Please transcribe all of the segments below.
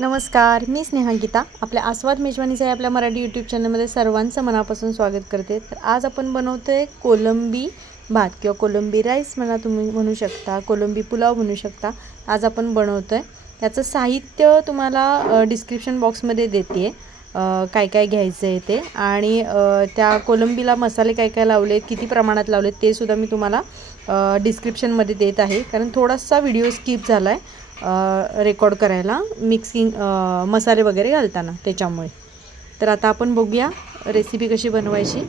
नमस्कार मी स्नेहांकिता आपल्या आस्वाद मेजवानीचं आपल्या मराठी यूट्यूब चॅनलमध्ये सर्वांचं मनापासून स्वागत करते. तर आज आपण बनवतो आहे कोलंबी भात किंवा कोलंबी राईस म्हणा तुम्ही म्हणू शकता कोलंबी पुलाव म्हणू शकता. आज आपण बनवतो आहे त्याचं साहित्य तुम्हाला डिस्क्रिप्शन बॉक्समध्ये देते आहे काय काय घ्यायचं आहे ते. आणि त्या कोलंबीला मसाले काय काय लावलेत किती प्रमाणात लावलेत ते सुद्धा मी तुम्हाला डिस्क्रिप्शनमध्ये देत आहे. कारण थोडासा व्हिडिओ स्किप झाला आहे रेकॉर्ड करायला मिक्सिंग मसाले वगैरे घालताना त्याच्यामुळे. तर आता आपण बघूया रेसिपी कशी बनवायची.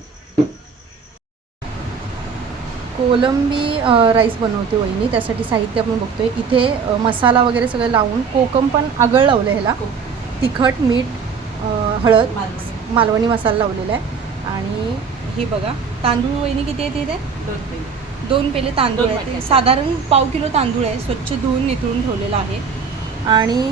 कोलंबी राईस बनवते वहिनी त्यासाठी साहित्य आपण बघतोय. इथे मसाला वगैरे सगळं लावून कोकम पण आगळ लावलं ह्याला. तिखट मीठ हळद मालवणी मसाला लावलेला आहे. आणि हे बघा तांदूळ वहिनी किती येते इथे? दोन पेले तांदूळ दोन आहेत. साधारण पाव किलो तांदूळ आहे. स्वच्छ धुवून निथळून ठेवलेला आहे. आणि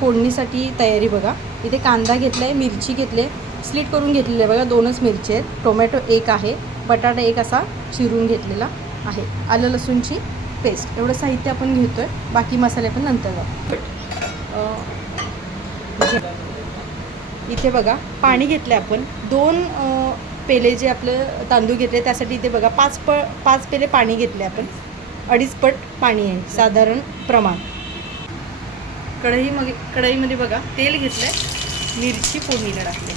फोडणीसाठी तयारी बघा. इथे कांदा घेतला आहे मिरची घेतले स्लिट करून घेतलेली आहे बघा. दोनच मिरची आहेत. टोमॅटो एक आहे. बटाटा एक असा चिरून घेतलेला आहे. आलं लसूणची पेस्ट. एवढं साहित्य आपण घेतो आहे बाकी मसाले पण नंतर इथे बघा. पाणी घेतलं आपण. दोन पेले जे आपलं तांदूळ घेतले त्यासाठी इथे बघा पाच प पाच पेले पाणी घेतले आपण. अडीच पट पाणी आहे साधारण प्रमाण. कढई मग कढईमध्ये बघा तेल घेतलं आहे मिरची फोडणीला टाकली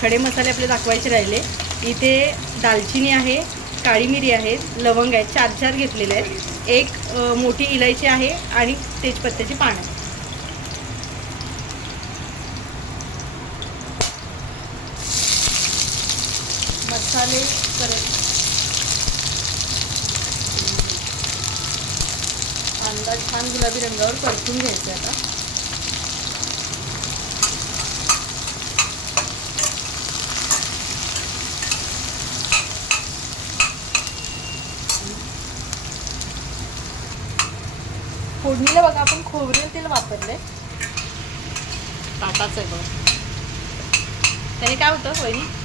खडे मसाले आपले दाखवायचे राहिले. इथे दालचिनी आहे काळी मिरी आहे लवंग आहे चार चार घेतलेले आहेत. एक मोठी इलायची आहे आणि तेजपत्त्याची पानं. मसाले परत कांदा छान गुलाबी रंगावर परतून घ्यायचा आता. फोडणीला बघा आपण खोबरेल तेल वापरले टाटाचं आहे त्याने काय होतं वहिनी?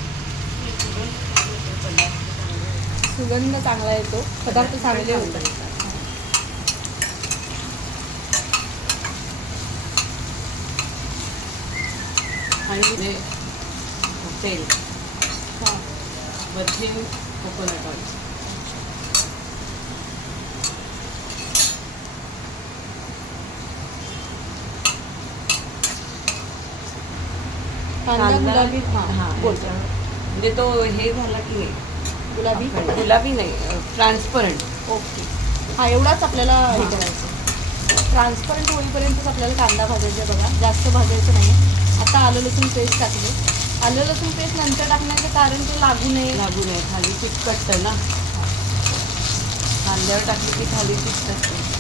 सुगंध चांगला येतो. पदार्थ चांगले होतात. आणि तेल. हां वरती कोकोनट ऑइल कांदा गुलाबी हां हां बोलतो म्हणजे तो हे झाला की नाही? गुलाबी गुलाबी नाही. ट्रान्सपरंट. ओके. हा एवढाच आपल्याला हे करायचं. ट्रान्सपरंट होईपर्यंतच आपल्याला कांदा भाजायचा आहे बघा. जास्त भाजायचं नाही. आता आलं लसूण पेस्ट टाकली. आलं लसूण पेस्ट नंतर टाकण्याचं कारण ते लागू नये. लागू नये. खाली चिकटतं ना. कांद्यावर टाकली की खाली चिकटतं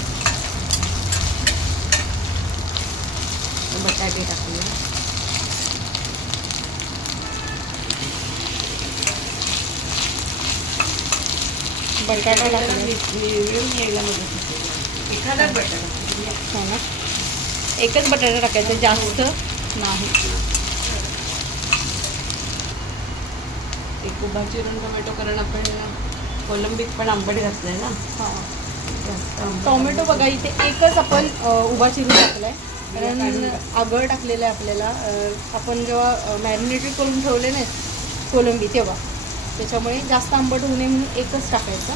बटाटे टाकले. बटाटा टाकले यायला मदत एखादा बटाटा. हो ना. एकच बटाटा टाकायचा जास्त नाही. एक उभा चिरून टोमॅटो कारण आपण कोलंबीत पण आंबट घातलंय ना. हां. टोमॅटो बघा इथे एकच आपण उभा चिरून टाकलाय. कारण आगळ टाकलेलं आहे आपल्याला. आपण जेव्हा मॅरिनेटेड करून ठेवले नाही कोलंबी तेव्हा. त्याच्यामुळे जास्त आंबट होऊ नये म्हणून एकच टाकायचं.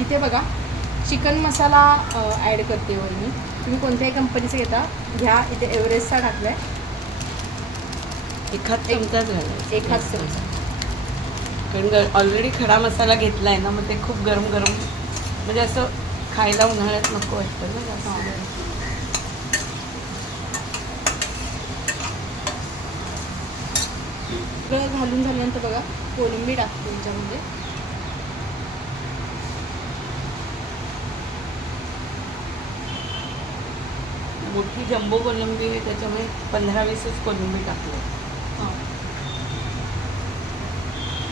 इथे बघा चिकन मसाला ॲड करते वहिनी तुम्ही कोणत्याही कंपनीचं घेता घ्या इथे एव्हरेस्टचा टाकलाय. एखाद चमचाच घालायचा. एक हात चमचा. कारण ऑलरेडी खडा मसाला घेतलाय ना मग ते खूप गरम गरम म्हणजे असं खायला उन्हाळ्यात नको वाटतं ना जास्त हां. गरम. सगळं घालून झाल्यानंतर बघा कोलंबी टाकते त्याच्यामध्ये मोठी जम्बो कोलंबी आहे त्याच्यामुळे पंधरा वीसच कोलंबी टाकले. हां.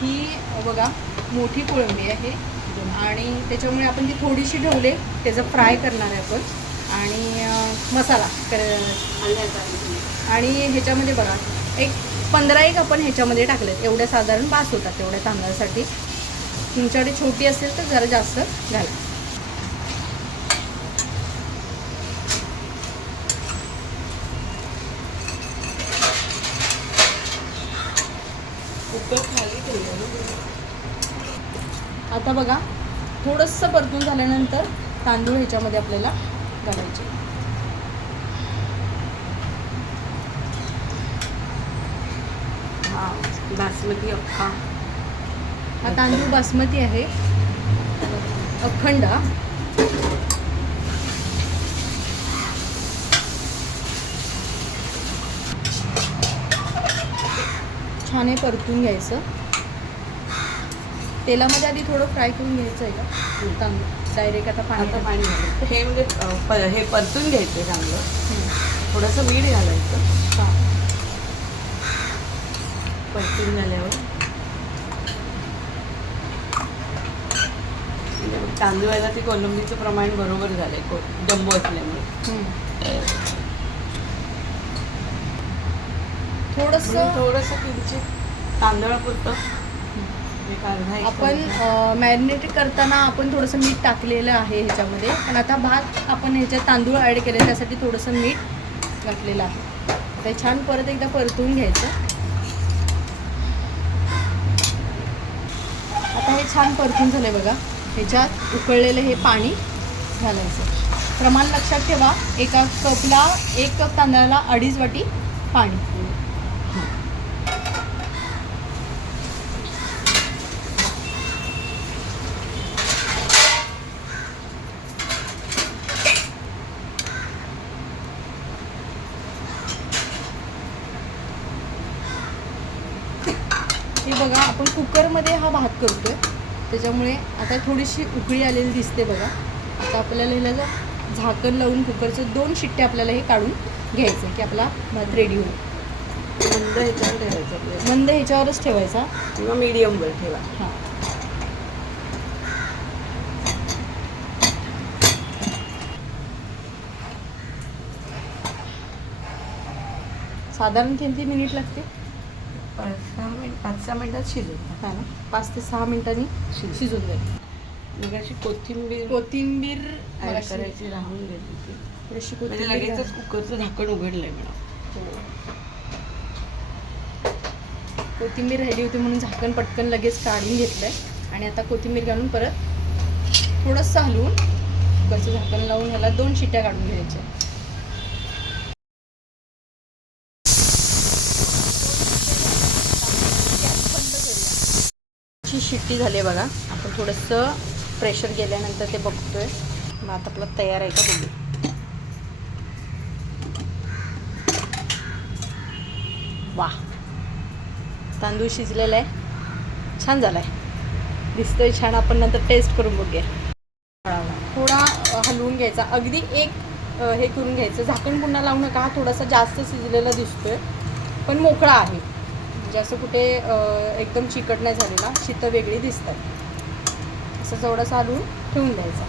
ही बघा मोठी कोळंबी आहे. आणि त्याच्यामुळे आपण ती थोडीशी ठेवले त्याचं फ्राय करणार आहे आपण. आणि मसाला कर आणि ह्याच्यामध्ये बघा एक पंधरा एक आपण ह्याच्यामध्ये टाकलेत. एवढ्या साधारण बास होतात तेवढ्या तांदळासाठी. तुमच्याकडे छोटी असेल तर जरा जास्त घाला. आता बघा थोडंसं परतून झाल्यानंतर तांदूळ ह्याच्यामध्ये आपल्याला घालायचे हा बासमती अख्खा. हा तांदूळ बासमती आहे. अखंड. छान हे परतून घ्यायचं. तेलामध्ये आधी थोडं फ्राय करून घ्यायचं आहे का? तांदूळ. डायरेक्ट आता पाणी आता पाणी घालायचं. हे म्हणजे हे परतून घ्यायचं चांगलं. थोडंसं मीठ घालायचं. परतून झाल्यावर. तांदूळाला ती कोलंबीचं प्रमाण बरोबर झालंय को जम्बो असल्यामुळे. थोडंसं थोडंसं किंचित तांदळापुरतं आपण. मॅरिनेट करताना आपण थोडंसं मीठ टाकलेलं आहे ह्याच्यामध्ये. पण आता भात आपण ह्याच्यात तांदूळ ॲड केले त्यासाठी थोडंसं मीठ घातलेलं आहे. ते छान परत एकदा परतून घ्यायचं. आता हे छान परतून झालं आहे बघा. ह्याच्यात उकळलेलं हे पाणी घालायचं. प्रमाण लक्षात ठेवा एका कपला एक कप तांदळाला अडीच वाटी पाणी. हे बघा आपण कुकरमध्ये हा भात करतोय. त्याच्यामुळे आता थोडीशी उकळी आलेली दिसते बघा. आता आपल्याला ह्याला जर झाकण लावून कुकरचं दोन शिट्टे आपल्याला हे काढून घ्यायचं की आपला भात रेडी होईल. मंद ह्याच्यावर ठेवायचं आपल्याला. मंद ह्याच्यावरच ठेवायचा. किंवा मीडियमवर ठेवा. हां. साधारण किती मिनिट लागते पाच सहा मिनिटात शिजेल हा ना? पाच ते सहा मिनिटांनी शिजून जाईल. मग अशी कोथिंबीर कोथिंबीर करायची राहून गेली थोडीशी म्हणजे कोथिंबीर लगेचच कुकरचं झाकण उघडलंय म्हणा. हो. कोथिंबीर राहिली होती म्हणून झाकण पटकन लगेच काढून घेतलंय. आणि आता कोथिंबीर घालून परत थोडंसं हलवून कुकरचं झाकण लावून ह्याला दोन शिट्ट्या काढून घ्यायच्या. ची झाले झाली आहे बघा. आपण थोडंसं प्रेशर गेल्यानंतर ते बघतोय. भात आपला तयार आहे का बघू. वा तांदूळ शिजलेला आहे. छान झाला आहे दिसतोय छान. आपण नंतर टेस्ट करून बघूया. थोडा हलवून घ्यायचा. अगदी एक हे करून घ्यायचं. झाकण पुन्हा लावू नका. हा थोडासा जास्त शिजलेला दिसतोय. पण मोकळा आहे. म्हणजे असं कुठे एकदम चिकट नाही झालेला. शीतं वेगळी दिसतात. असं थोडासा हलवून ठेवून द्यायचा.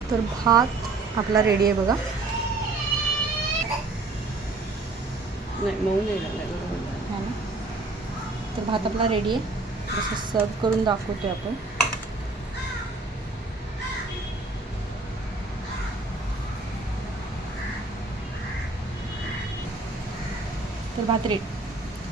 तर भात आपला रेडी आहे बघा. नाही मऊ तर भात आपला रेडी आहे. जसं सर्व करून दाखवतोय आपण. तर भात रेडी